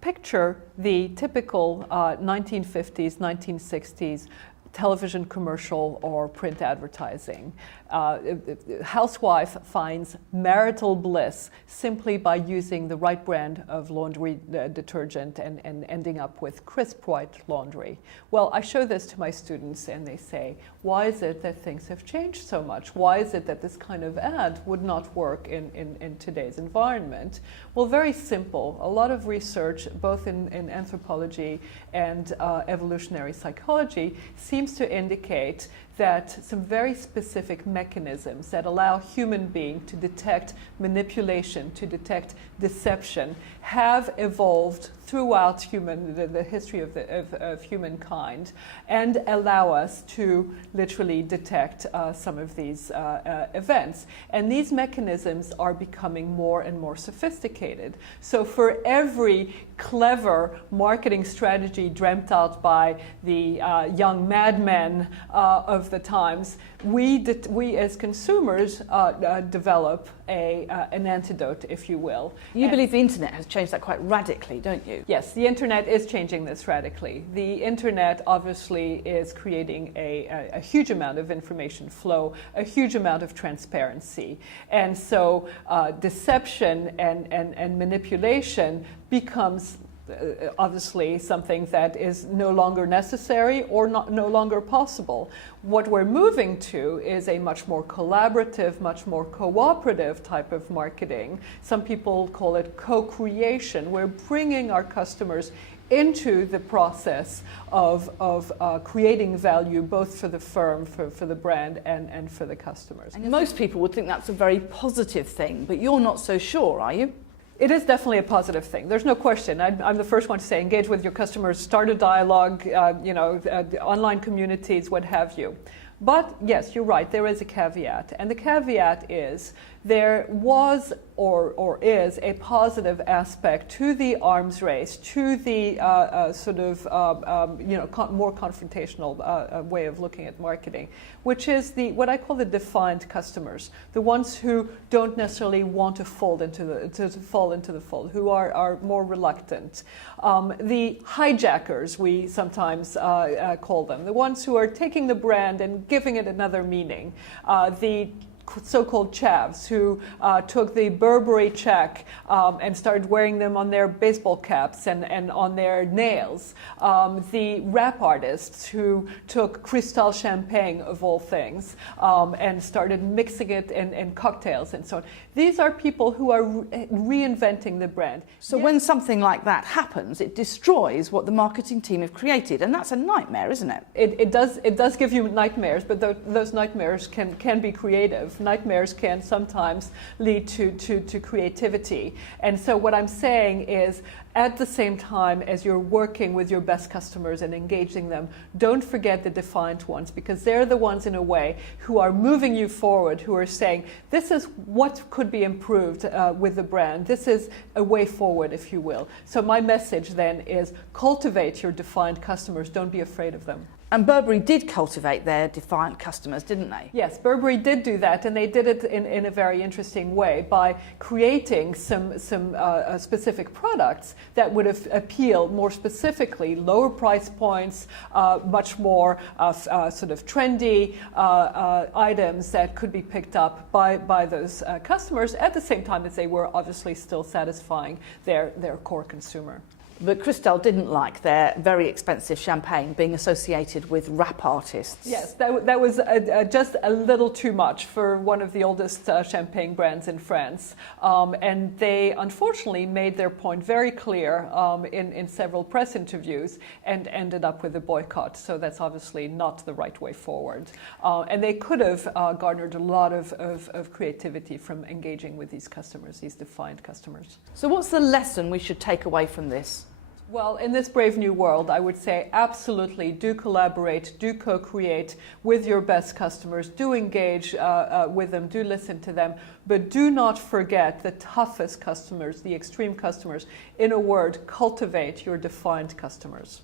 Picture the typical 1950s, 1960s television commercial or print advertising. Housewife finds marital bliss simply by using the right brand of laundry detergent and ending up with crisp white laundry. Well, I show this to my students and they say, why is it that things have changed so much? Why is it that this kind of ad would not work in today's environment? Well, very simple. A lot of research, both in anthropology and evolutionary psychology, seems to indicate that some very specific mechanisms that allow human being to detect manipulation, to detect deception, have evolved throughout the history of humankind, and allow us to literally detect some of these events. And these mechanisms are becoming more and more sophisticated. So for every clever marketing strategy dreamt out by the young madmen of the times, we as consumers develop an antidote, if you will. You believe the internet has changed that quite radically, don't you? Yes, the internet is changing this radically. The internet obviously is creating a huge amount of information flow, a huge amount of transparency. And so deception and manipulation becomes obviously something that is no longer necessary or no longer possible. What we're moving to is a much more collaborative, much more cooperative type of marketing. Some people call it co-creation. We're bringing our customers into the process of creating value both for the firm, for the brand, and for the customers. And most people would think that's a very positive thing, but you're not so sure, are you? It is definitely a positive thing. There's no question. I'm the first one to say engage with your customers, start a dialogue, online communities, what have you. But yes, you're right, there is a caveat. And the caveat is there was or is a positive aspect to the arms race, to the more confrontational way of looking at marketing, which is what I call the defiant customers, the ones who don't necessarily want to fall into the fold, who are more reluctant. The hijackers, we sometimes call them, the ones who are taking the brand and giving it another meaning. The so-called chavs who took the Burberry check and started wearing them on their baseball caps and on their nails. The rap artists who took Cristal champagne, of all things, and started mixing it in cocktails and so on. These are people who are reinventing the brand. So yes, when something like that happens, it destroys what the marketing team have created, and that's a nightmare, isn't it? It does give you nightmares, but those nightmares can be creative. Nightmares can sometimes lead to creativity. And so what I'm saying is, at the same time as you're working with your best customers and engaging them, don't forget the defiant ones, because they're the ones, in a way, who are moving you forward, who are saying, this is what could be improved with the brand. This is a way forward, if you will. So my message then is, cultivate your defiant customers. Don't be afraid of them. And Burberry did cultivate their defiant customers, didn't they? Yes, Burberry did do that, and they did it in a very interesting way by creating some specific products that would appeal more specifically, lower price points, much more sort of trendy items that could be picked up by those customers, at the same time as they were obviously still satisfying their core consumer. But Cristal didn't like their very expensive champagne being associated with rap artists. Yes, that was just a little too much for one of the oldest champagne brands in France. And they unfortunately made their point very clear in several press interviews and ended up with a boycott. So that's obviously not the right way forward. And they could have garnered a lot of creativity from engaging with these customers, these defiant customers. So what's the lesson we should take away from this? Well, in this brave new world, I would say absolutely do collaborate, do co-create with your best customers, do engage with them, do listen to them, but do not forget the toughest customers, the extreme customers. In a word, cultivate your defiant customers.